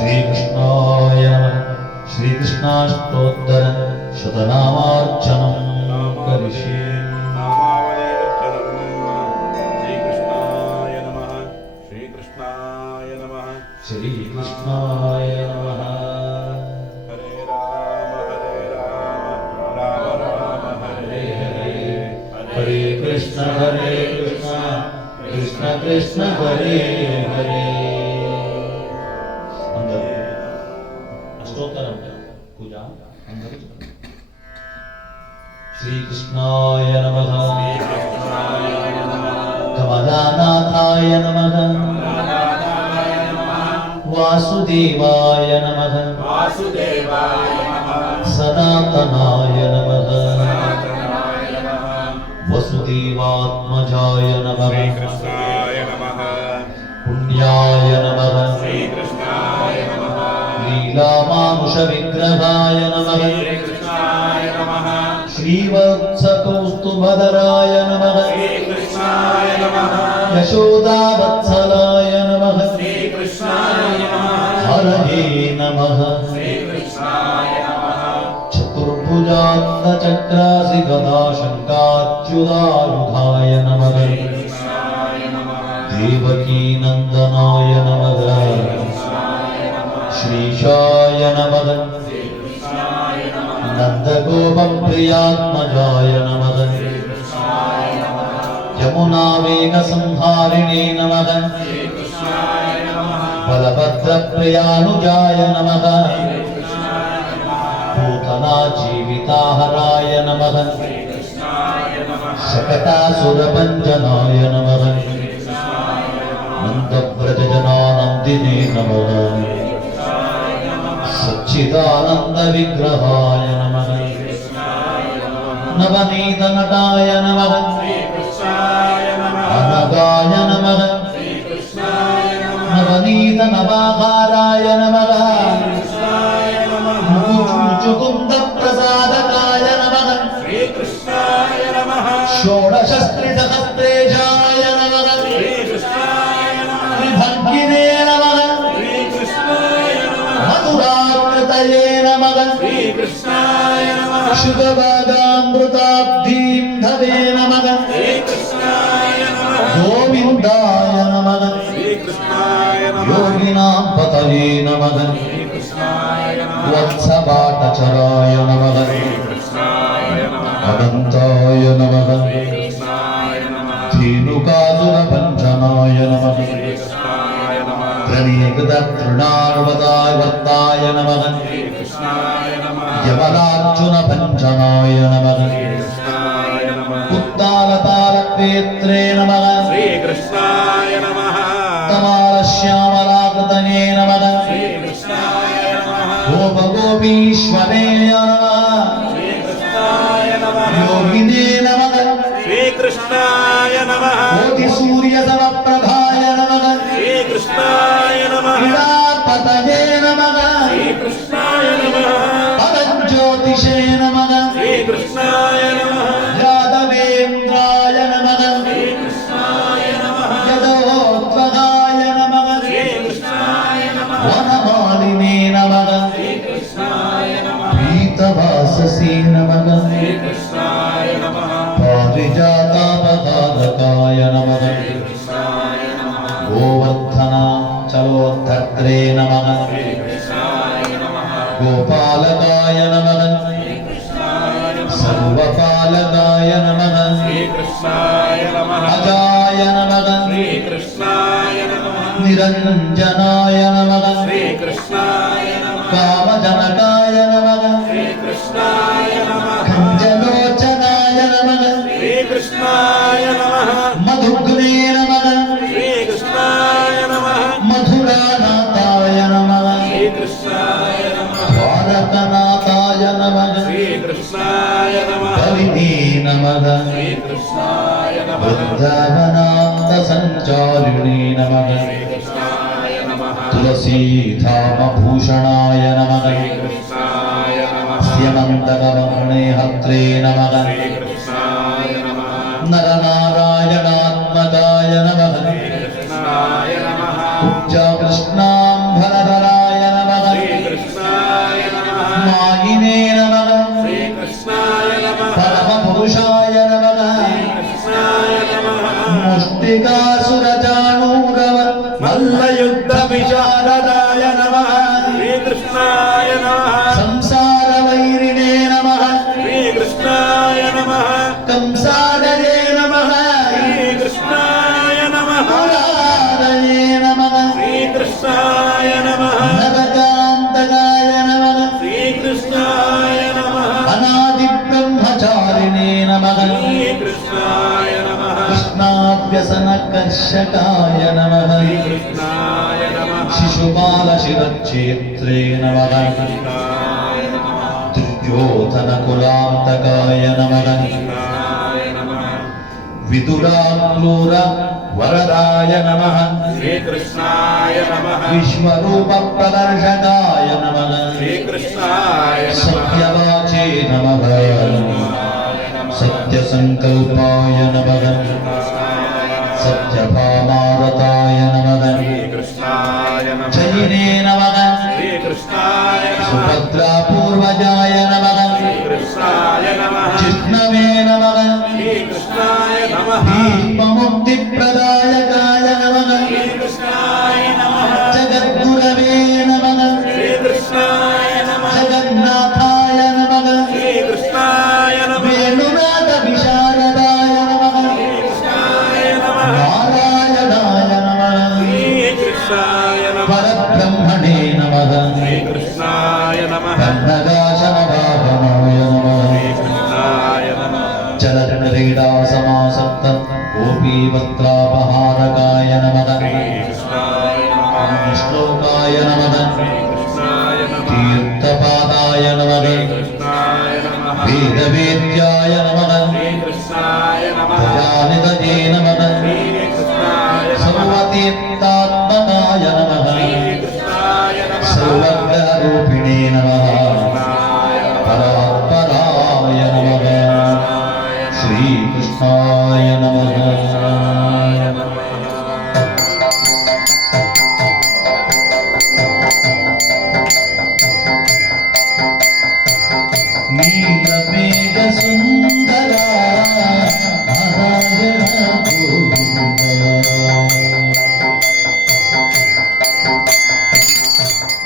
श्रीकृष्णाय नमः। श्रीकृष्णाष्टोत्तर शतनामार्चनं करिष्ये। श्रीकृष्णाय नमः। श्रीकृष्णाय नमः। श्रीकृष्णाय नमः। हरे राम राम राम हरे हरे। हरे कृष्ण कृष्ण कृष्ण हरे हरे। अष्टोत्तरं पूजा श्रीकृष्णाय नमः। कमलानाथाय नमः। वासुदेवाय नमः। सनातनाय नमः। वसुदेवात्मजाय नमः। पुण्याय नमः। लीलामानुषविग्रहाय नमः। श्रीवत्सकौस्तुभधराय नमः। यशोदावत्सलाय नमः। हरये नमः। चतुर्भुजान्तचक्रासि गदाशङ्काच्युतायुधाय नमः। देवकीनन्दनाय नमः। श्रीशाय नमः। नन्दगोपप्रियात्मजाय नमः। यमुनावेगसंहारिणे नमः। बलभद्रप्रियानुजाय नमः। पूतनाजीविताहराय नमः। शकटासुरभञ्जनाय नमः। नन्दव्रजजनानन्दिने नमः। सच्चिदानन्दविग्रहाय नमः। नवनीतनटाय नमः। अनगाय नमः। नवनीतनवाकाराय नमः। मुकुन्दप्रसादकाय नमः। षोडशस्त्रिसहस्रेशाय नमः। त्रिभङ्गिने नमः। मधुराकृतये नमः। शुभभागामृताब्धिं धवे नमः। गोविन्दाय नमः। योगिनां पतये नमः। वत्सवाटचराय नमः। अनन्ताय नमः। धेनुकासुरभञ्जनाय नमः। त्रणीकृततृणार्वताय नमः। यमलार्जुनभञ्जनाय नमः। उत्तालतालक्रेत्रे नमः। तमालश्यामलाकृतये नमः। गोपगोपीश्वरे नमः। योगिने नमः। श्रीकृष्णाय नमः। कोटिसूर्यसमप्रभाय नमः। क्रीडापतये नमः। परज्योतिषे नमः। यादवेन्द्राय नमः। यदोद्वगाय नमः। वनमालिने नमः। पीतवाससे नमः। पारिजातापदालकाय नमः। गोवर्धना चलोद्धत्रे नमः। गोपालकाय नमः। सर्वपालकाय नमः। अजाय नमः। निरञ्जनाय नमः। कामजनकाय नमः। खञ्जलोचनाय नमः। मधुग्ने नमः। मधुरानाथाय नमः। द्वारकनाथाय नमः। कविने नमः। वृन्दावनान्तसञ्चारिणे नमः। तुलसीधामभूषणाय नमः। स्यमन्तकवर्णे हत्रे नमः। नरनारायणात्मकाय नमः। कुब्जकृष्णाम्भरधराय नमः। मृत्तिकासुरजाणूरव मल्लयुद्धविशारदाय नमः श्रीकृष्णाय नमः संसारवैरिणे नमः श्रीकृष्णाय नमः कंसादये नमः श्रीकृष्णाय नमः मुरारये नमः श्रीकृष्णाय नमः नरकान्तकाय नमः श्रीकृष्णाय नमः अनादिब्रह्मचारिणे नमः श्रीकृष्णाय नमः कृष्णाभ्यसनकर्षकाय नमः श्रीकृष्णाय नमः शिशुपालशिरच्छेत्रे नमः कृष्णाय नमः दुर्योधनकुलान्तकाय नमः कृष्णाय नमः विदुराक्रूर वरदाय नमः श्रीकृष्णाय नमः विश्वरूपप्रदर्शकाय नमः श्रीकृष्णाय नमः सत्यवाचे नमः सत्यसङ्कल्पाय नमः सत्यभामारताय नमः श्रीकृष्णाय नमः जयिने नमः श्रीकृष्णाय नमः सुभद्रापूर्वजाय नमः श्रीकृष्णाय नमः जिष्णवे नमः श्रीकृष्णाय नमः भीष्ममुक्तिप्रदायकाय नमः श्रीकृष्णाय नमः जगद्गुरवे नमः श्रीकृष्णाय नमः जगन्नाथाय नमः श्रीकृष्णाय नमः वेणुनाथविशारदाय नमः श्रीकृष्णाय नमः नारायणाय नमः श्रीकृष्णाय नमः परब्रह्मणे नमः श्रीकृष्णाय नमः कन्नदाशनवाहनाय नमः श्रीकृष्णाय नमः चलत्क्रीडासमासक्त गोपीवस्त्रापहारकाय नमः श्रीकृष्णाय नमः श्लोकाय नमः श्रीकृष्णाय नमः तीर्थ